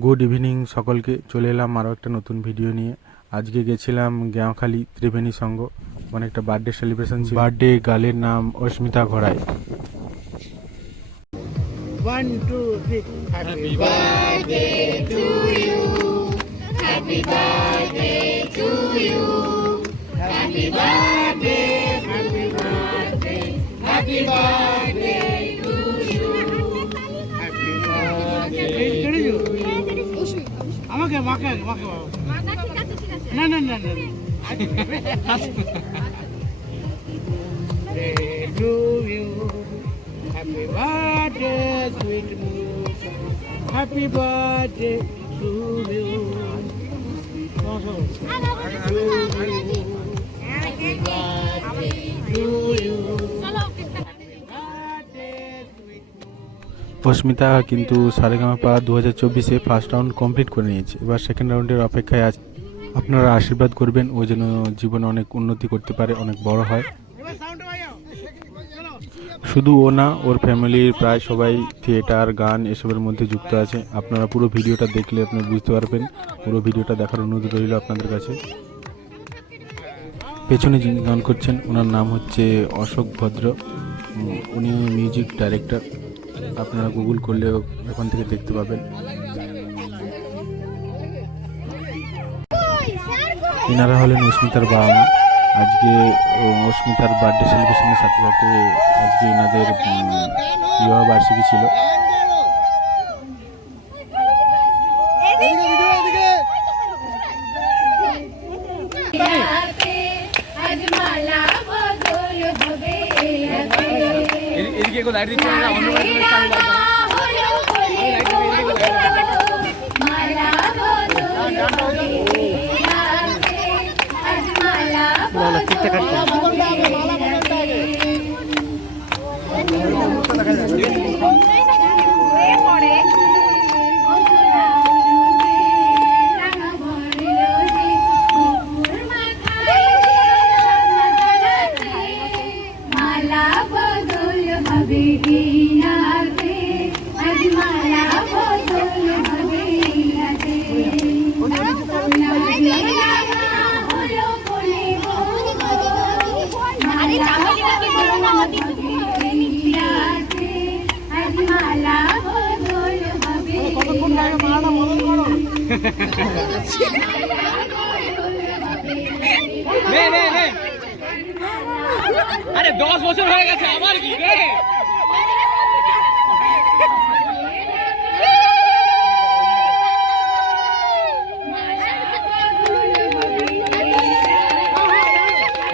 Good evening সকলকে। চলে এলাম আরও একটা নতুন ভিডিও নিয়ে। আজকে গেছিলাম গেঁওখালি ত্রিবেণী সংঘ, মানে একটা বার্থডে সেলিব্রেশন ছিল। বার্থডে গার্লের নাম অস্মিতা ঘড়াই। 1, 2, 3. Happy birthday to you. Happy birthday to you. Happy birthday, happy birthday, happy birthday to you. Happy birthday to you. আমাকে মাকে মাকে না না না না to you. Happy birthday, sweet Musa. Happy birthday to you. Happy birthday to you. অস্মিতা কিন্তু Saregamapa 2024-এ first round complete করে নিয়েছে। এবার সেকেন্ড রাউন্ডের অপেক্ষায় আছে। আপনারা আশীর্বাদ করবেন ও যেন জীবনে অনেক উন্নতি করতে পারে, অনেক বড় হয়। শুধু ও না, ওর ফ্যামিলির প্রায় সবাই থিয়েটার, গান এসবের মধ্যে যুক্ত আছে। আপনারা পুরো ভিডিওটা দেখলে আপনি বুঝতে পারবেন। পুরো ভিডিওটা দেখার অনুরোধ রইল আপনাদের কাছে। পেছনে যিনি গান করছেন ওনার নাম হচ্ছে অশোক ভদ্র। উনি মিউজিক ডাইরেক্টর। আপনারা গুগল করলে ওখান থেকে দেখতে পাবেন। এনারা হলেন অস্মিতার বাবা মা। আজকে অস্মিতার বার্থডে সেলিব্রেশনের সাথে সাথে আজকে এনাদের বিবাহ বার্ষিকী ছিল। আরে 10 বছর হয়ে গেছে, আমার কি রে?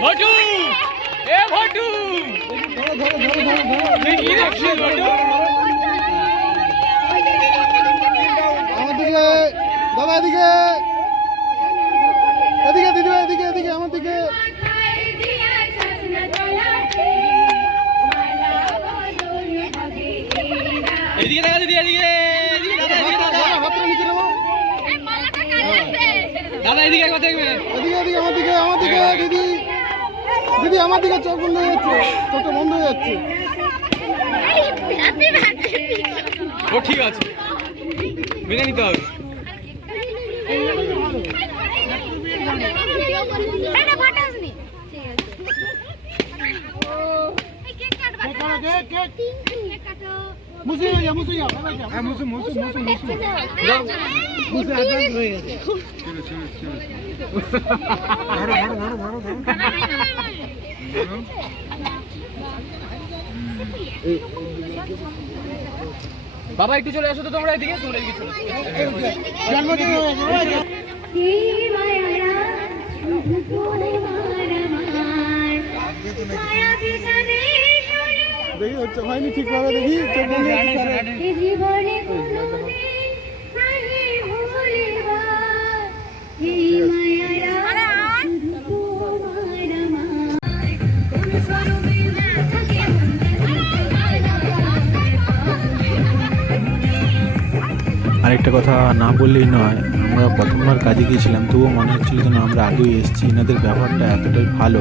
ভটু, এ ভটু, কি দেখছিস ভটু? আমার দিকে দাদা, এদিকে এদিকে দিদি ভাই, এদিকে এদিকে আমার দিকে। এদিকে দেখা দিদি, এদিকে এদিকে দাদা, হাতটা নিচে নেবো। দাদা এদিকে একবার দেখবেন। এদিকে এদিকে আমার দিকে, আমার দিকে দিদি, দিদি আমার দিকে। চোখ বন্ধ হয়ে যাচ্ছে, চোখটা বন্ধ হয়ে যাচ্ছে। ও ঠিক আছে, মেনে নিতে হবে। মুসি হয়ে যা, মুসি যা, হ্যাঁ মুসি মুসি মুসি মুসি মুসি অ্যাডভান্স হয়ে গেছে। ধরো ধরো ধরো ধরো ধরো। বাবা একটু চলে আসো তো তোমরা এদিকে, তোমরা এদিকে চলো। জন্মদিন হয়ে গেছে। দেখি হচ্ছে, হয়নি ঠিকভাবে, দেখি চোখ বন্ধ হয়ে আরেকটা কথা না বললেই নয়, আমরা প্রথমবার কাজে গিয়েছিলাম, তবুও মনে হচ্ছিল যেন আমরা আগেও এসেছি। এনাদের ব্যবহারটা এতটাই ভালো,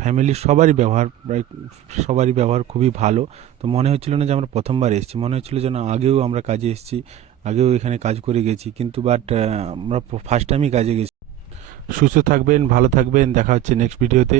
ফ্যামিলির সবারই ব্যবহার খুবই ভালো। তো মনে হচ্ছিল না যে আমরা প্রথমবার এসেছি, মনে হচ্ছিল যেন আগেও আমরা কাজে এসেছি। আগেও এখানে কাজ করে গেছি, কিন্তু বাট আমরা ফার্স্ট টাইমই কাজে গেছি। সুস্থ থাকবেন, ভালো থাকবেন, দেখা হচ্ছে নেক্সট ভিডিওতে।